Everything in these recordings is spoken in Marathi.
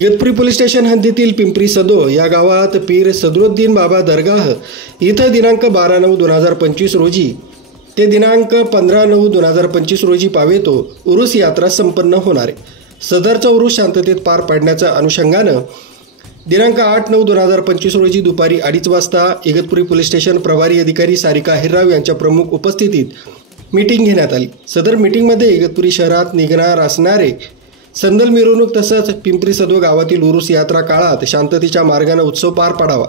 इगतपुरी पोलीस स्टेशन हद्दीतील पिंपरी सदो या गावात पीर सदरुद्दीन बाबा दरगाह इथं दिनांक 12/9/2025 रोजी ते दिनांक 15/9/2025 रोजी पावेतो उरूस यात्रा संपन्न होणार आहे। सदरचा उरूस शांततेत पार पाडण्याच्या अनुषंगानं दिनांक 8/9/2025 रोजी दुपारी 2:30 वाजता इगतपुरी पोलीस स्टेशन प्रभारी अधिकारी सारिका हिरराव यांच्या प्रमुख उपस्थितीत मीटिंग घेण्यात आली। सदर मीटिंगमध्ये इगतपुरी शहरात निघणार असणारे संदल मिरवणूक तसंच पिंपरी सदो गावातील उरूस यात्रा काळात शांततेच्या मार्गाने उत्सव पार पाडावा।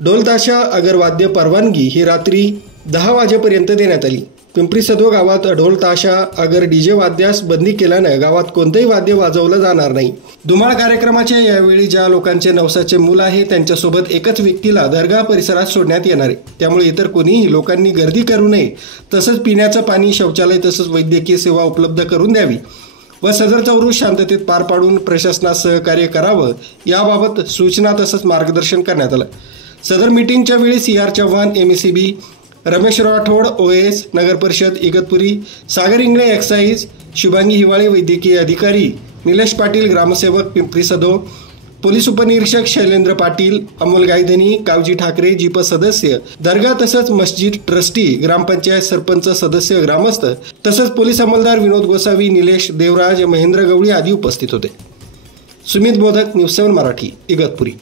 ढोल ताशा अगरवाद्य परवानगी ही रात्री 10 वाजेपर्यंत देण्यात आली। पिंपरी सदो गावात ढोल ताशा अगर डीजे वाद्यास बंदी केल्याने गावात कोणतेही वाद्य वाजवलं जाणार नाही। धुमाळ कार्यक्रमाच्या यावेळी ज्या लोकांचे नवसाचे मूल आहे त्यांच्यासोबत एकच व्यक्तीला दरगाह परिसरात सोडण्यात येणार आहे। त्यामुळे इतर कोणीही लोकांनी गर्दी करू नये, तसंच पिण्याचं पाणी, शौचालय तसंच वैद्यकीय सेवा उपलब्ध करून द्यावी व सदरचा उरूस शांततेत पार पाडून प्रशासनास सहकार्य करावं याबाबत सूचना तसंच मार्गदर्शन करण्यात आलं। सदर मीटिंगच्या वेळी CR Chavan MECB, Ramesh Rathod OS नगर परिषद इगतपुरी, सागर इंगळे एक्साइज, शुभांगी हिवाळे वैद्यकीय अधिकारी, निलेश पाटील ग्रामसेवक पिंपरी सदो, पोलीस उपनिरीक्षक शैलेंद्र पाटील, अमोल गायधनी, कावजी ठाकरे जीप सदस्य, दर्गा तसंच मस्जिद ट्रस्टी, ग्रामपंचायत सरपंच सदस्य, ग्रामस्थ तसंच पोलीस अंमलदार विनोद गोसावी, निलेश देवराज, महेंद्र गवळी आदी उपस्थित होते। सुमित बोधक, न्यूज 7 मराठी, इगतपुरी।